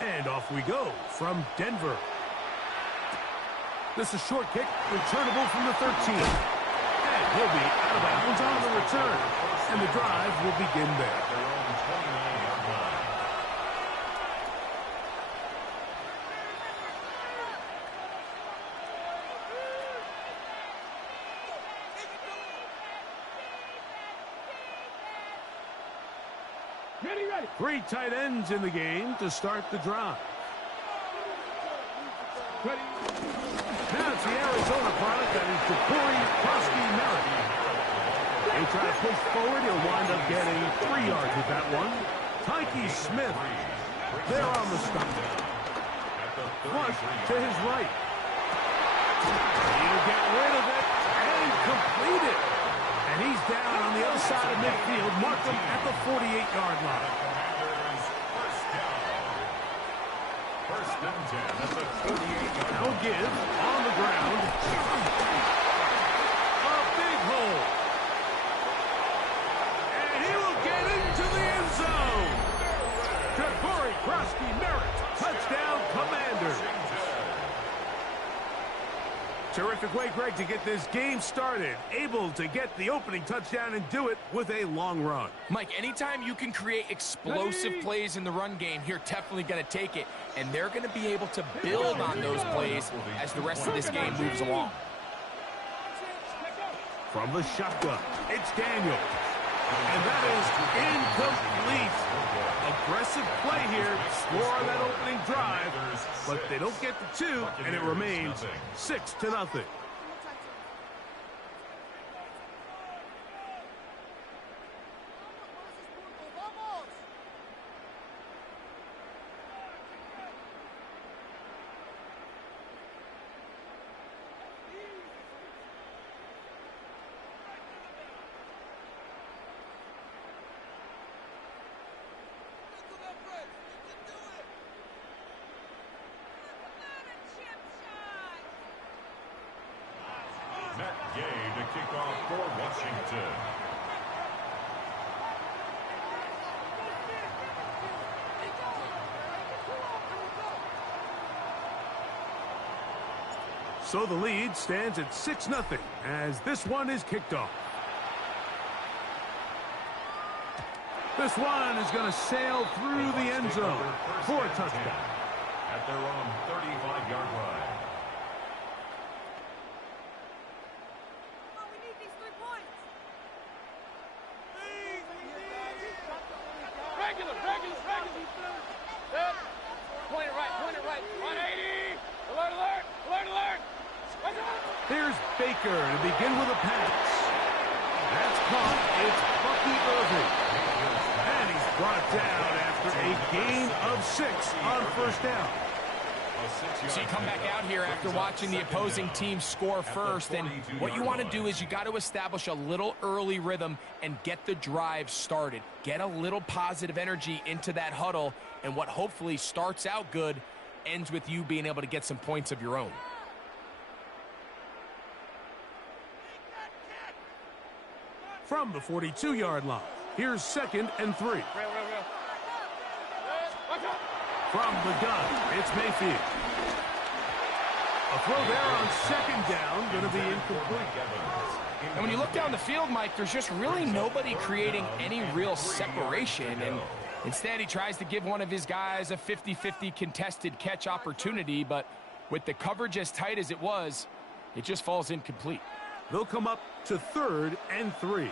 And off we go from Denver. This is a short kick, returnable from the 13. And he'll be out of bounds on the return. And the drive will begin there. Three tight ends in the game to start the drive. Now it's the Arizona product that is Merritt. They try to push forward. He'll wind up getting 3 yards with that one. Tyke Smith, they're on the stop. Flush to his right. He'll get rid of it and complete it. And he's down on the other side of midfield. Mark him at the 48-yard line. Now give on the ground. A big hole. And he will get into the end zone. Merritt, touchdown Commanders. Terrific way, Greg, to get this game started. Able to get the opening touchdown and do it with a long run. Mike, anytime you can create explosive plays in the run game, you're definitely going to take it. And they're going to be able to build on those plays as the rest of this game moves along. From the shotgun, it's Daniel. And that is incomplete. Aggressive play here, score on that opening drive, but they don't get the 2, and it remains 6-0. To kick off for Washington. So the lead stands at 6-0 as this one is kicked off. This one is going to sail through the end zone for a touchdown. At their own 35-yard line. Here's Baker to begin with a pass. That's caught. It's Bucky Irving. And he's brought down after a gain of 6 on first down. So you come back out here after watching the opposing team score first, and what you want to do is you got to establish a little early rhythm and get the drive started. Get a little positive energy into that huddle, and what hopefully starts out good ends with you being able to get some points of your own. From the 42-yard line, here's 2nd and 3. From the gun, it's Mayfield. A throw there on 2nd down, going to be incomplete. And when you look down the field, Mike, there's just really nobody creating any real separation. And instead, he tries to give one of his guys a 50-50 contested catch opportunity. But with the coverage as tight as it was, it just falls incomplete. They'll come up to 3rd and 3.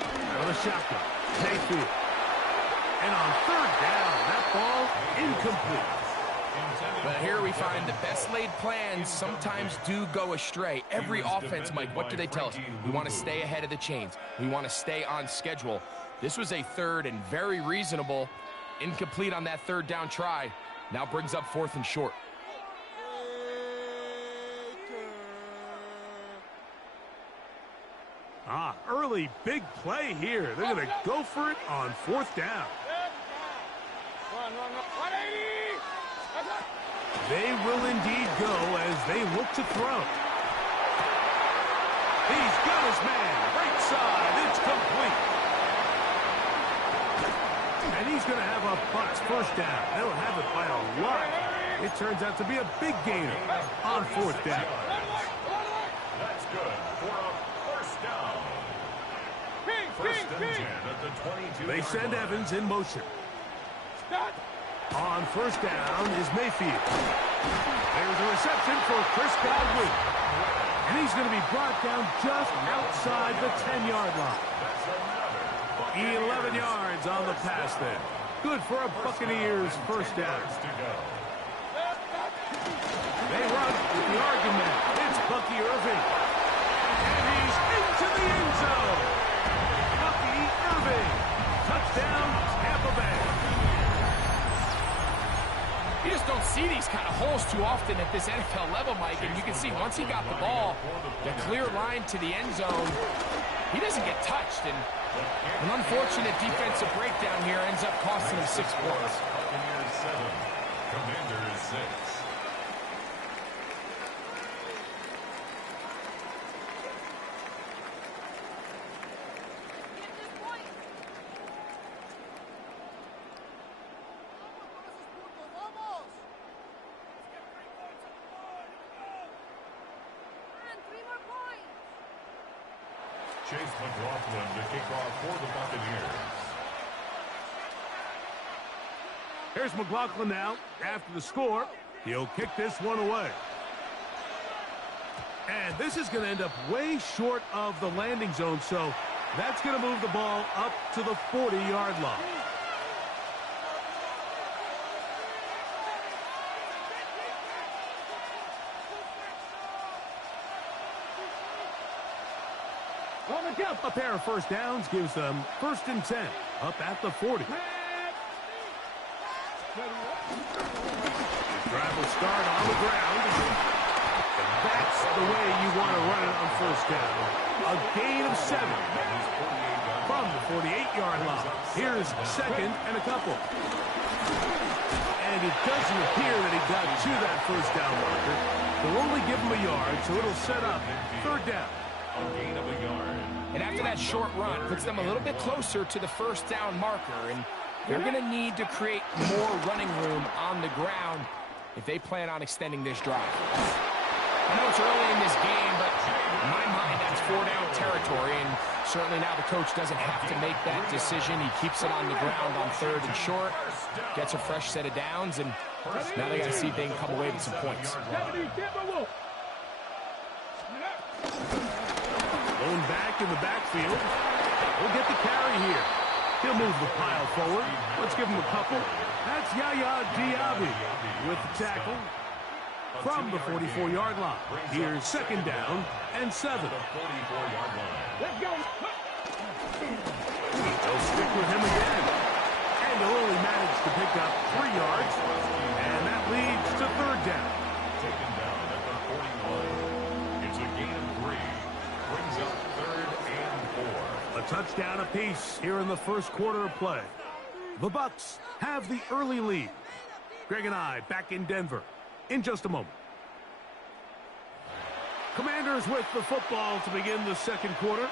Out of the shotgun, Mayfield. And on 3rd down, that ball incomplete. But here we find the best laid plans sometimes do go astray. Every offense, Mike, what do they tell us? We want to stay ahead of the chains. We want to stay on schedule. This was a 3rd and very reasonable. Incomplete on that 3rd down try. Now brings up 4th and short. Early big play here. They're going to go for it on 4th down. They will indeed go as they look to throw. He's got his man. Right side. It's complete. And he's going to have a Bucs first down. They'll have it by a lot. It turns out to be a big gainer on fourth down. That's good for a first down. First and 10 at the 22. They send Evans in motion. On first down is Mayfield. There's a reception for Chris Godwin. And he's going to be brought down just outside the 10-yard line. 11 yards on the pass there. Good for a Buccaneers first down. They run with the argument. It's Bucky Irving. And he's into the end zone. Bucky Irving. Touchdown, Tampa Bay. You just don't see these kind of holes too often at this NFL level, Mike. And you can see once he got the ball, the clear line to the end zone, he doesn't get touched. And an unfortunate defensive breakdown here ends up costing him 6 points. Buccaneers 7, Commanders 6. Chase McLaughlin to kick off for the Buccaneers. Here's McLaughlin now. After the score, he'll kick this one away. And this is going to end up way short of the landing zone, so that's going to move the ball up to the 40-yard line. A pair of first downs gives them first and 10 up at the 40. Drive will start on the ground. That's the way you want to run it on first down. A gain of 7 from the 48-yard line. Here's second and a couple. And it doesn't appear that he got to that first down marker. They'll only give him a yard, so it'll set up third down. A gain of a yard. And after that short run, puts them a little bit closer to the first down marker. And they're going to need to create more running room on the ground if they plan on extending this drive. I know it's early in this game, but in my mind, that's 4-down territory. And certainly now the coach doesn't have to make that decision. He keeps it on the ground on third and short, gets a fresh set of downs, and now they got to see if they can come away with some points. Going back in the backfield. We'll get the carry here. He'll move the pile forward. Let's give him a couple. That's Yaya Diaby with the tackle from the 44-yard line. Here's second down and 7. Let's go. They'll stick with him again. And they'll only manage to pick up 3 yards. And that leads to third down. Taken down at the 41. It's a gain of 3. Brings up third and 4. A touchdown apiece here in the first quarter of play. The Bucs have the early lead. Greg and I back in Denver in just a moment. Commanders with the football to begin the second quarter.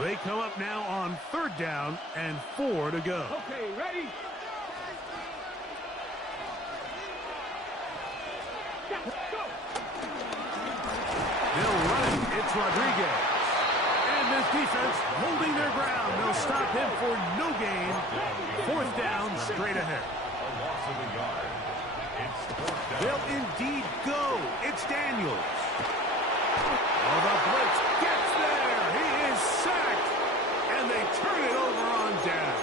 They come up now on third down and 4 to go. Okay, ready? Go. They'll run it. It's Rodriguez. And this defense holding their ground. They'll stop him for no gain. Fourth down straight ahead. A loss of a yard. It's fourth down. They'll indeed go. It's Daniels. Oh, the blitz gets there. He is sacked. And they turn it over on down.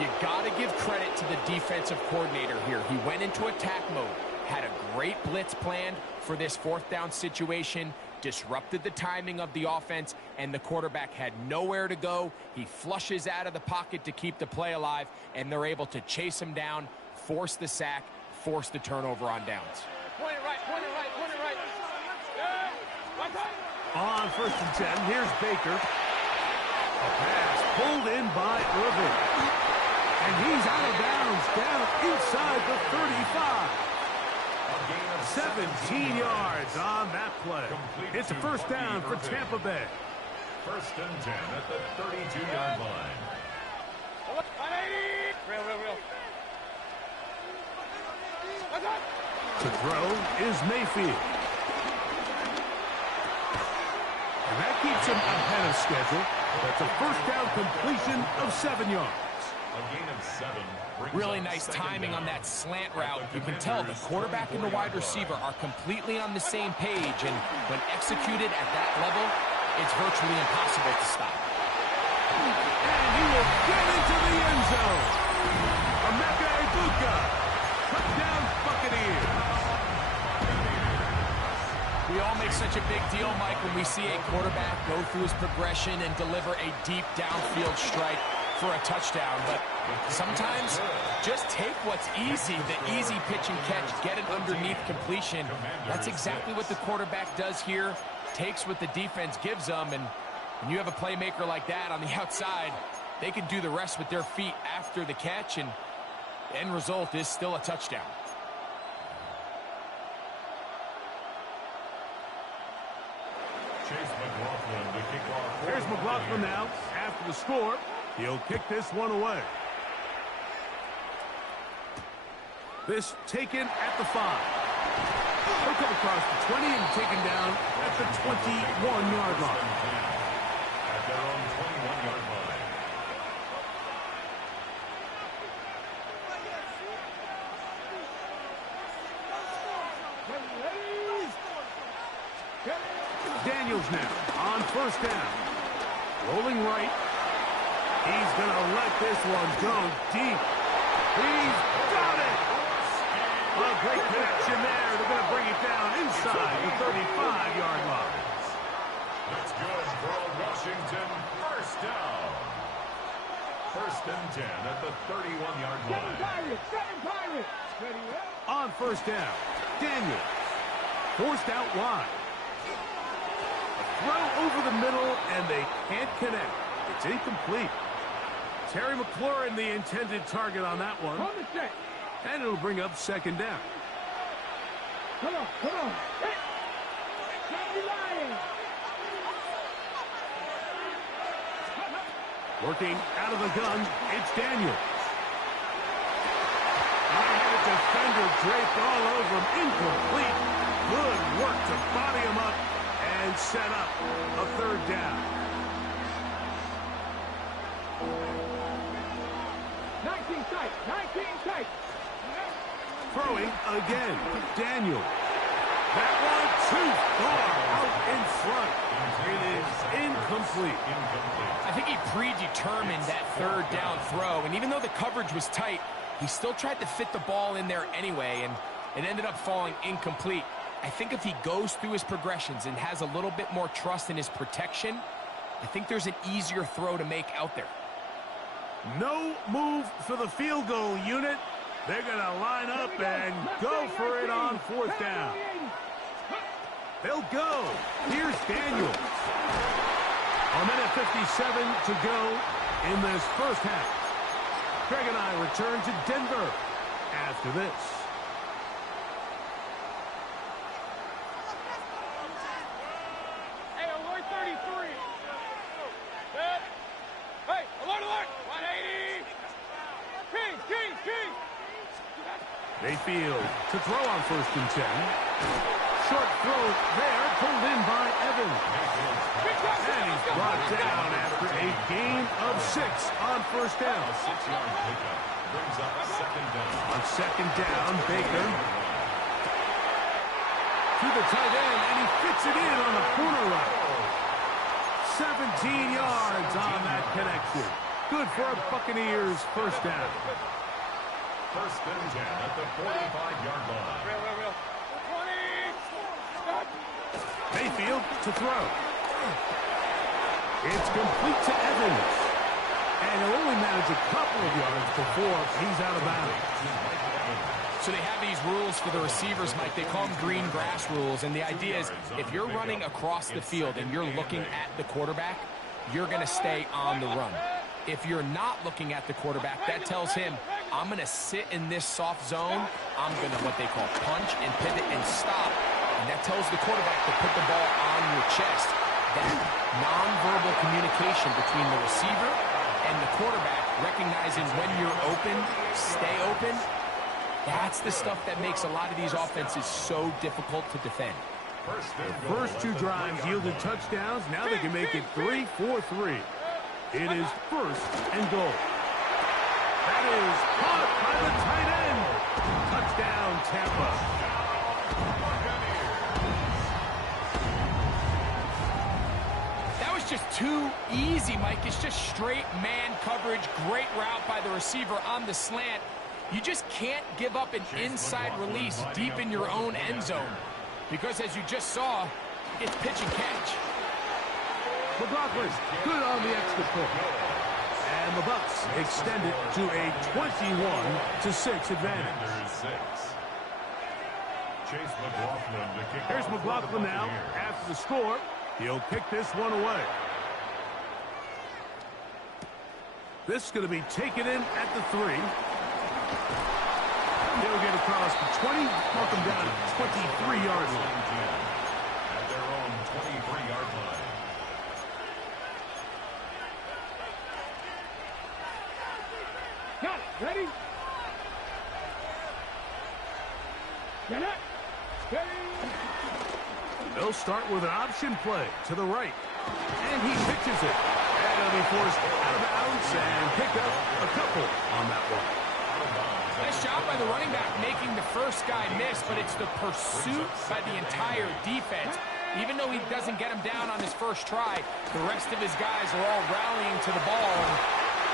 You got to give credit to the defensive coordinator here. He went into attack mode, had a great blitz plan for this fourth down situation, disrupted the timing of the offense, and the quarterback had nowhere to go. He flushes out of the pocket to keep the play alive, and they're able to chase him down, force the sack, force the turnover on downs. Point it right, point it right, point it right. On first and 10, here's Baker. A pass pulled in by Irving. And he's out of bounds down inside the 35. 17 yards on that play. It's a first down for Tampa Bay. First and 10 at the 32-yard line. Real. To throw is Mayfield. And that keeps him ahead of schedule. That's a first down completion of 7 yards. A gain of 7. Really nice timing on that slant route. You can tell the quarterback and the wide receiver are completely on the same page, and when executed at that level, it's virtually impossible to stop. And he will get into the end zone. Emeka Egbuka. Touchdown Buccaneers. We all make such a big deal, Mike, when we see a quarterback go through his progression and deliver a deep downfield strike for a touchdown. But sometimes just take what's easy, the easy pitch and catch, get it underneath completion. That's exactly what the quarterback does here. Takes what the defense gives them, and when you have a playmaker like that on the outside, they can do the rest with their feet after the catch, and the end result is still a touchdown. Chase McLaughlin to kick off. There's McLaughlin now after the score. He'll kick this one away. This taken at the 5. He'll come across the 20 and taken down at the 21-yard line. At their own 21-yard line. Daniels now on first down. Rolling right. He's going to let this one go deep. He's got it. A great connection there. They're going to bring it down inside the 35-yard line. That's good for a Washington first down. First and 10 at the 31-yard line. On first down, Daniels forced out wide. A throw over the middle, and they can't connect. It's incomplete. Terry McLaurin, the intended target on that one. And it'll bring up second down. Come on. Hey. Working out of the gun, it's Daniels. And they have a defender draped all over him. Incomplete. Good work to body him up and set up a third down. 19 tight. Throwing again, Daniels. That one too far out in front. It is incomplete. I think he predetermined that third down throw, and even though the coverage was tight, he still tried to fit the ball in there anyway, and it ended up falling incomplete. I think if he goes through his progressions and has a little bit more trust in his protection, I think there's an easier throw to make out there. No move for the field goal unit. They're going to line up and go for it on fourth down. They'll go. Here's Daniels. A minute 57 to go in this first half. Greg and I return to Denver after this. Hey, alert 33. Hey, alert. 180. King. Mayfield to throw on first and 10. Short throw there, pulled in by Evans. And he's brought down after a gain of 6 on first down. 6-yard pickup brings up second down. On second down, Baker to the tight end, and he fits it in on the corner route. 17 yards on that connection. Good for a Buccaneers first down. First and 10 at the 45-yard line. Real. 20. Mayfield to throw. It's complete to Evans. And he'll only manage a couple of yards before he's out of bounds. So they have these rules for the receivers, Mike. They call them green grass rules. And the idea is if you're running across the field and you're looking at the quarterback, you're going to stay on the run. If you're not looking at the quarterback, that tells him, I'm going to sit in this soft zone. I'm going to what they call punch and pivot and stop. And that tells the quarterback to put the ball on your chest. That nonverbal communication between the receiver and and the quarterback recognizing when you're open, stay open, that's the stuff that makes a lot of these offenses so difficult to defend. The first two drives yielded touchdowns. Now they can make it 3-4-3. It is first and goal. That is caught by the tight end. Touchdown, Tampa. Just too easy, Mike. It's just straight man coverage. Great route by the receiver on the slant. You just can't give up an inside release deep in your own end zone because, as you just saw, it's pitch and catch. McLaughlin good on the extra point. And the Bucks extend it to a 21-6 advantage. Here's McLaughlin now after the score. He'll kick this one away. This is going to be taken in at the 3. He'll get across the 20, knock him down at 23-yard line. At their own 23-yard line. Got it. Ready? Get it. Steady. They'll start with an option play to the right. And he pitches it. And he'll be forced out of bounds and pick up a couple on that one. Nice job by the running back making the first guy miss, but it's the pursuit by the entire defense. Even though he doesn't get him down on his first try, the rest of his guys are all rallying to the ball, and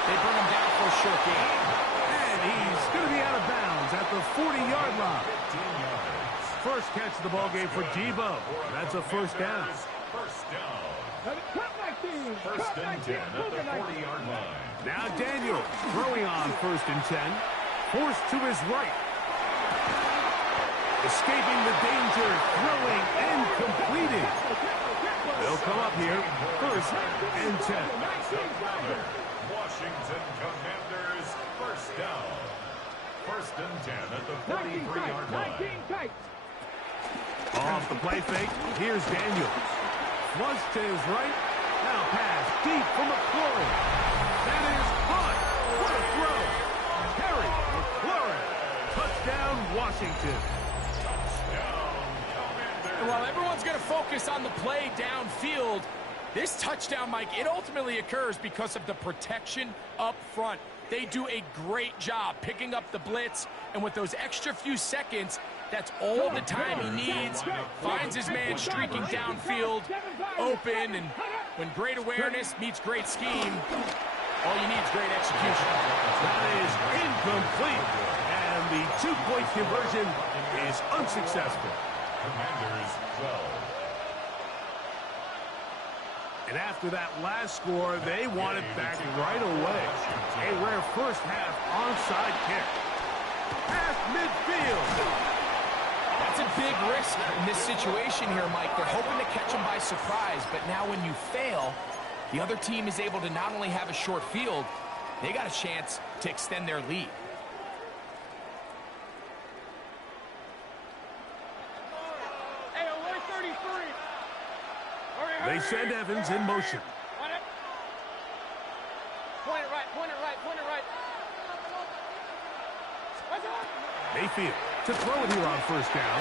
they bring him down for a short gain. And he's going to be out of bounds at the 40-yard line. First catch of the ball game for Debo. That's a first down. First down. First and 10 at the 40-yard line. Now Daniels throwing on first and 10. Forced to his right. Escaping the danger, throwing and completing. They'll come up here, first and 10. Washington Commanders, first down. First and 10 at the 43-yard line. Off the play fake, here's Daniels. Flush to his right. Now pass deep for McLaurin. That is caught. What a throw. Terry McLaurin. Touchdown, Washington. And while everyone's going to focus on the play downfield, this touchdown, Mike, it ultimately occurs because of the protection up front. They do a great job picking up the blitz, and with those extra few seconds, that's all the time he needs. Finds his man streaking downfield, open, and when great awareness meets great scheme, all you need is great execution. That is incomplete, and the two-point conversion is unsuccessful. Commanders 12. And after that last score, they want it back right away. A rare first-half onside kick. Past midfield. That's a big risk in this situation here, Mike. They're hoping to catch him by surprise, but now when you fail, the other team is able to not only have a short field, they got a chance to extend their lead. Hey, alert 33. They send Evans in motion. Point it right, point it right, point it right. Mayfield to throw it here on first down.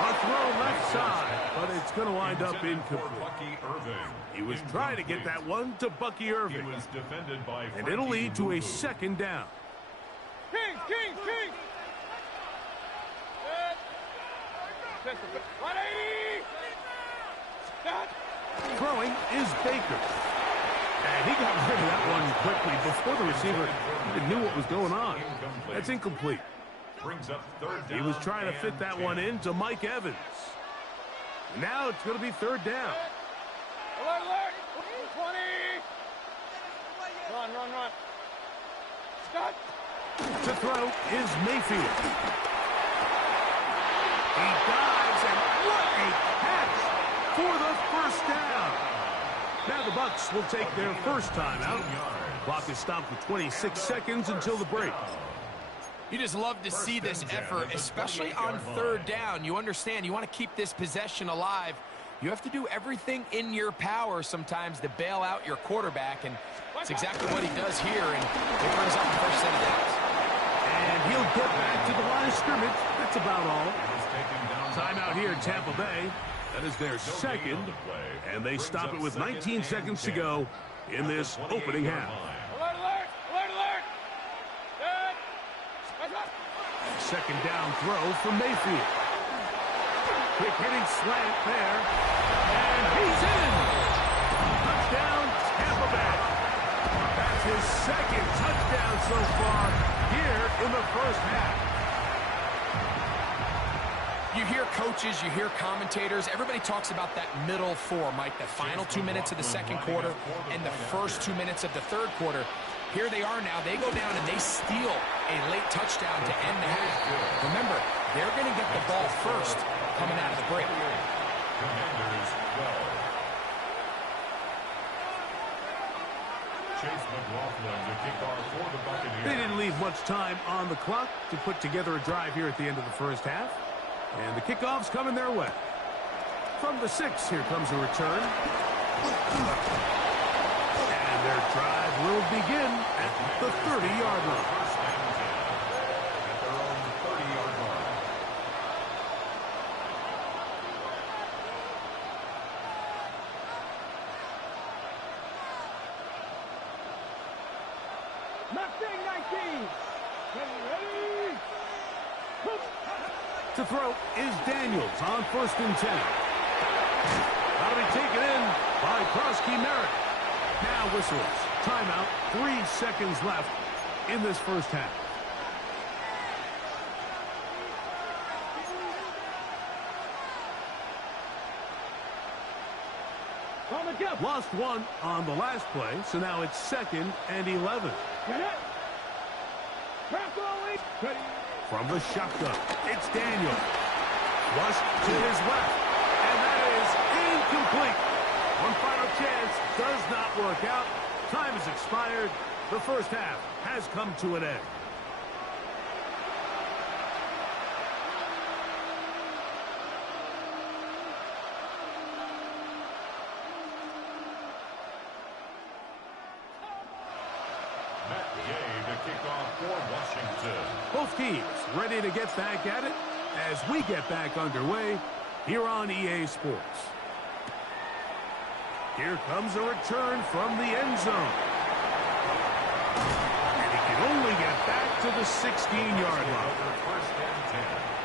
A throw left side, but it's going to wind up incomplete. He was trying to get that one to Bucky Irving. And it'll lead to a second down. King. 180. Stop. Throwing is Baker. And he got rid of that one quickly before the receiver even knew what was going on. That's incomplete. Brings up third down. He was trying to fit that one in to Mike Evans. Now it's going to be third down. Alert. 20. Run. Scott. To throw is Mayfield. He dives, and what a catch for the first down. Now the Bucks will take their first time out. Clock is stopped for 26 seconds until the break. You just love to see this effort, especially on third down. You understand, you want to keep this possession alive. You have to do everything in your power sometimes to bail out your quarterback, and It's exactly what he does here, and it brings up the first set of downs. And he'll get back to the line of scrimmage. That's about all. Timeout here in Tampa Bay. That is their second, and they stop it with 19 seconds to go in this opening half. Alert, alert! Alert, alert! Second down throw from Mayfield. Quick hitting slant there. And he's in. Touchdown, Tampa Bay. That's his second touchdown so far here in the first half. You hear coaches, you hear commentators, everybody talks about that middle four, Mike, the final 2 minutes of the second quarter and the first 2 minutes of the third quarter. Here they are now. They go down and they steal a late touchdown to end the half. Remember, they're going to get the ball first coming out of the break. Commanders go. Chase McLaughlin to kick off for the Buccaneers. They didn't leave much time on the clock to put together a drive here at the end of the first half. And the kickoff's coming their way. From the 6, here comes a return. And their drive will begin at the 30-yard line. First and 10 at their own 30-yard line. Mustang 19! Ready? To throw is Daniels on 1st and 10. That'll be taken in by Krosky Merritt. Now whistles. Timeout. 3 seconds left in this first half. Lost one on the last play, so now it's 2nd and 11. Get it! Ready? From the shotgun, it's Daniel. Flushed to his left, and that is incomplete. One final chance does not work out. Time has expired. The first half has come to an end. Both teams ready to get back at it as we get back underway here on EA Sports. Here comes a return from the end zone. And he can only get back to the 16-yard line. First and 10.